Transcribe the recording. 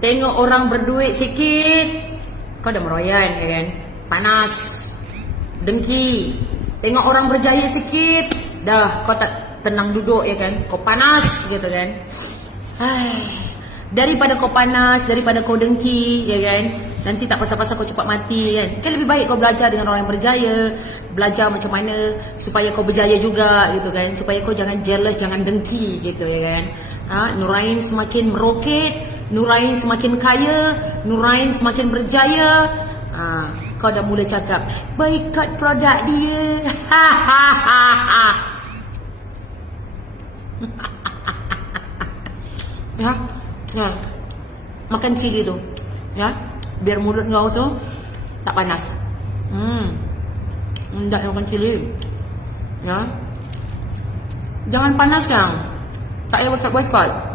Tengok orang berduit sikit, kau dah meroyan, ya kan? Panas, dengki. Tengok orang berjaya sikit, dah kau tak tenang duduk, ya kan? Kau panas gitu kan. Daripada kau panas, daripada kau dengki, ya kan? Nanti tak pasal-pasal kau cepat mati, kan? Kan lebih baik kau belajar dengan orang yang berjaya, belajar macam mana supaya kau berjaya juga, gitu kan? Supaya kau jangan jealous, jangan dengki, gitu, ya kan? Nurain semakin meroket, Nurain semakin kaya, Nurain semakin berjaya. Kau dah mula cakap, boycott produk dia. Ya, makan cili tu, ya, biar mulut kau tu tak panas. Hendak makan cili, ya. Jangan panas yang, tak payah boycott.